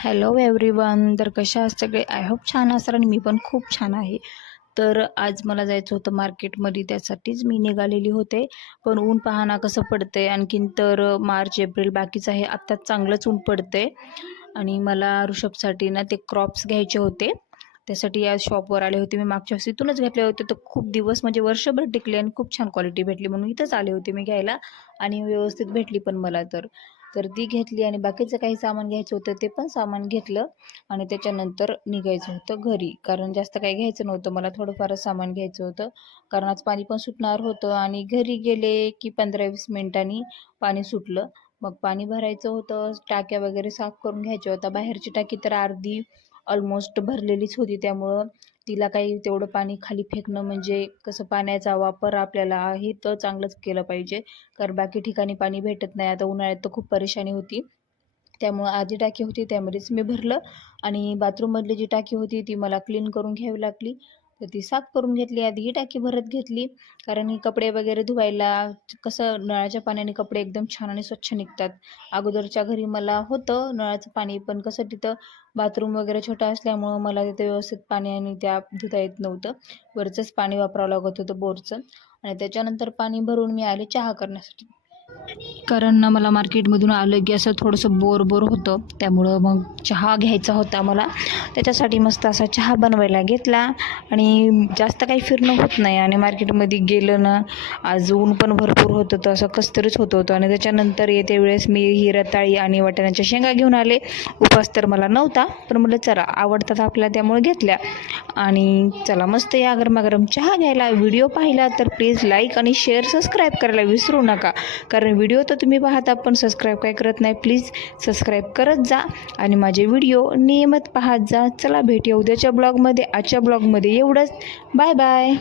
Hello everyone. तर कशा आहात सगळे? आय होप छान असाल आणि मी पण खूप छान आहे. तर आज मला जायचं होतं मार्केटमध्ये, त्यासाठीच मी निघालेली होते. पण ऊन पहा ना कसं पडतंय. आणखीन तर मार्च एप्रिल बाकीचं आहे, आत्ताच चांगलंच ऊन पडतंय. आणि मला ऋषभसाठी ना ते क्रॉप्स घ्यायचे होते. त्यासाठी आज शॉपवर आले होते. मी मागच्या वर्षी इथूनच घेतले होते, तर खूप दिवस म्हणजे वर्षभर टिकले आणि खूप छान क्वालिटी भेटली, म्हणून इथंच आले होते मी घ्यायला. आणि व्यवस्थित भेटली पण मला. तर ती घेतली आणि बाकीचं काही सामान घ्यायचं होतं ते पण सामान घेतलं. आणि त्याच्यानंतर निघायचं होतं घरी, कारण जास्त काही घ्यायचं नव्हतं मला, थोडंफारच सामान घ्यायचं होतं. कारण आज पाणी पण सुटणार होतं आणि घरी गेले की 15-20 मिनिटांनी पाणी सुटलं. मग पाणी भरायचं होतं, टाक्या वगैरे साफ करून घ्यायच्या होत्या. बाहेरची टाकी तर अर्धी ऑलमोस्ट भरलेलीच होती, त्यामुळं तिला काही तेवढं पाणी खाली फेकणं म्हणजे कसं, पाण्याचा वापर आपल्याला आहे तर चांगलंच केलं पाहिजे. कारण बाकी ठिकाणी पाणी भेटत नाही. आता उन्हाळ्यात तर खूप परेशानी होती, त्यामुळं आधी टाकी होती त्यामध्येच मी भरलं. आणि बाथरूममधली जी टाकी होती ती मला क्लीन करून घ्यावी लागली, तर ती साफ करून घेतली. आधी ही टाकी भरत घेतली, कारण ही कपडे वगैरे धुवायला कसं नळाच्या पाण्याने कपडे एकदम छान आणि स्वच्छ निघतात. अगोदरच्या घरी मला होतं नळाचं पाणी, पण कसं तिथं बाथरूम वगैरे छोटं असल्यामुळं मला तिथे व्यवस्थित पाणी आणि त्या धुता येत नव्हतं. वरचंच पाणी वापरावं लागत होतं बोरचं. आणि त्याच्यानंतर पाणी भरून मी आले चहा करण्यासाठी. कारण ना मला मार्केटमधून आलं की असं थोडंसं बोर बोर होतं, त्यामुळं मग चहा घ्यायचा होता मला. त्याच्यासाठी मस्त असा चहा बनवायला घेतला. आणि जास्त काही फिरणं होत नाही आणि मार्केटमध्ये गेलं ना, आज ऊन पण भरपूर होतं, तर असं कसतरीच होत होतं. आणि त्याच्यानंतर येते वेळेस मी ही रताळी आणि वाटाण्याच्या शेंगा घेऊन आले. उपास तर मला नव्हता, पण म्हटलं चला आवडतात आपल्याला त्यामुळे घेतल्या. आणि चला मस्त या गरमागरम चहा घ्यायला. व्हिडिओ पाहिला तर प्लीज लाईक आणि शेअर सबस्क्राईब करायला विसरू नका. कारण व्हिडिओ तर तुम्ही पाहता पण सबस्क्राईब काय करत नाही. प्लीज सबस्क्राईब करत जा आणि माझे व्हिडिओ नियमित पाहत जा. चला भेटूया उद्याच्या ब्लॉगमध्ये. आजच्या ब्लॉगमध्ये एवढंच. Bye bye.